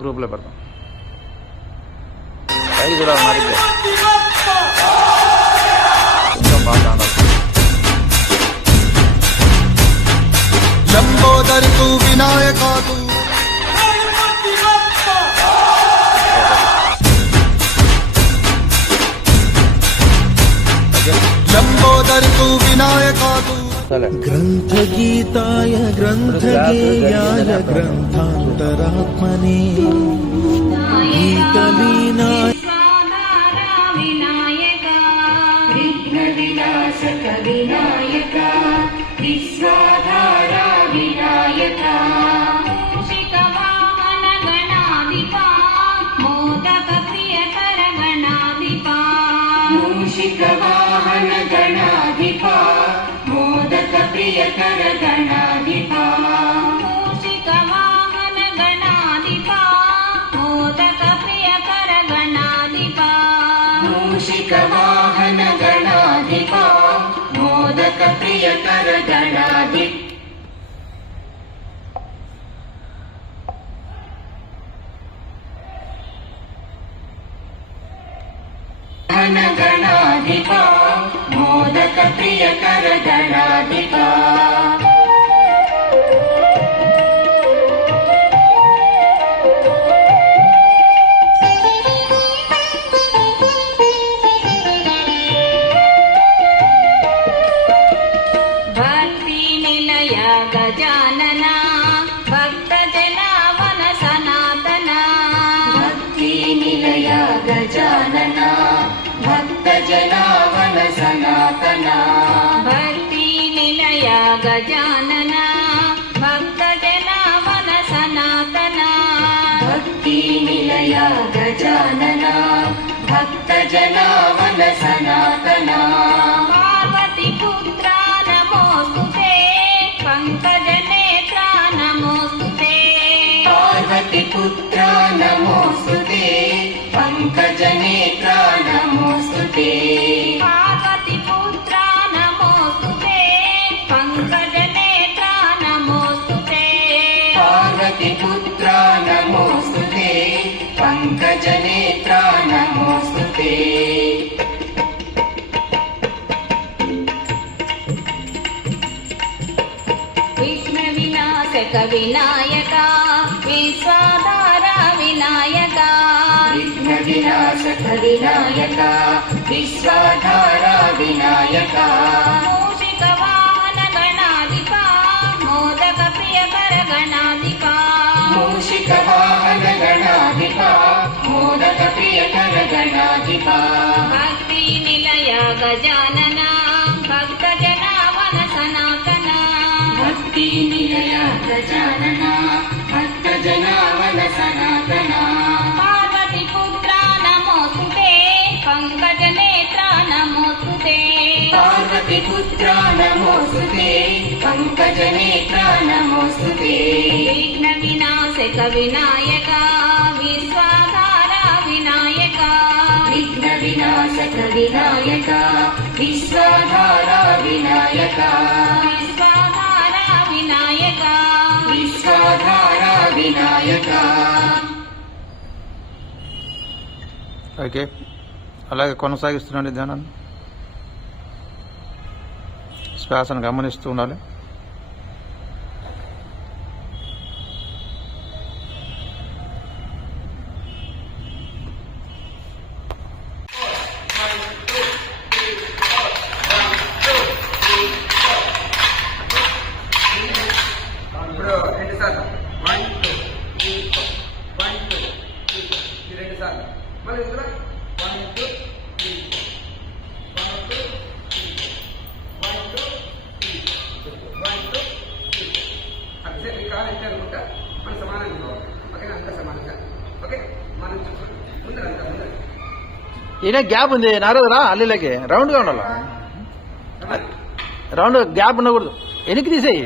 గ్రూప్లో పెడతాం. పైకి చూడాలి మారిద్దే కొంచెం బాగా लंबोदर तू विनायका तू लंबोदर तू विनायका तू ग्रंथ गीताय ग्रंथ गेयाय ग्रंथांतरात्मने गीतलीनाय विनायका विश्वाधारा विनायका मूषिकवाहन गणाधिपा मोदक प्रियकर गणाधिपा मूषिकवाहन गणाधिपा मोदक प्रियकर गणाधिपा मूषिकवाहन गणाधिपा मोदक प्रियकर गणाधिपा मूषिकवाहन गणाधिपा मोदक प्रियकर गणाधिपा गणाधिपा मोदक प्रियकर गणाधिपा भक्ति निलय गजानना भक्त जनावन सनातना भक्ति निलय गजानना भक्त जनावन सनातना भक्ति निलय गजानना भक्त जनावन सनातना भक्ति निलय गजानना भक्त जनावन सनातना पार्वती पुत्रा नमोस्तुते पंकज नेत्रा नमोस्तुते पार्वती पुत्रा नमोस्तुते पंकज नेत्रा नमोस्तुते पार्वती पुत्रा नमोस्तुते पंकज नेत्रा नमोस्तुते पार्वती पुत्रा नमोस्तुते पंकज नेत्रा नमोस्तुते विघ्न विनाशक विनायका विश्वाधारा विनायका विघ्न विनाशक विनायका विश्वाधारा विनायका मूषिक वाहन गणाधिपा मोदक प्रियकर गणाधिपा मूषिक वाहन गणाधिपा मोदक प्रियकर गणाधिपा भक्ति निलय गजानना भक्त जनावन सनातना भक्ति निलय गजानना भक्त जनावन सनातना पार्वती पुत्रा नमोस्तुते पंकज नेत्रा नमोस्तुते पार्वती पुत्रा नमोस्तुते पंकज नेत्रा नमोस्तुते विघ्न विनाशक विनायका विश्वाधारा विनायका विघ्न विनाशक विनायका विश्वाधारा विनायका विश्वाधारा विनायका विश्वाधारा विनायका ఓకే అలాగే కొనసాగిస్తుండండి ధ్యానాన్ని. శ్వాసను గమనిస్తూ ఉండాలి. ఈయన గ్యాప్ ఉంది నారదురా అల్లిలకి రౌండ్గా ఉండాలి. రౌండ్ గ్యాప్ ఉండకూడదు. వెనక్కి తీసేయి.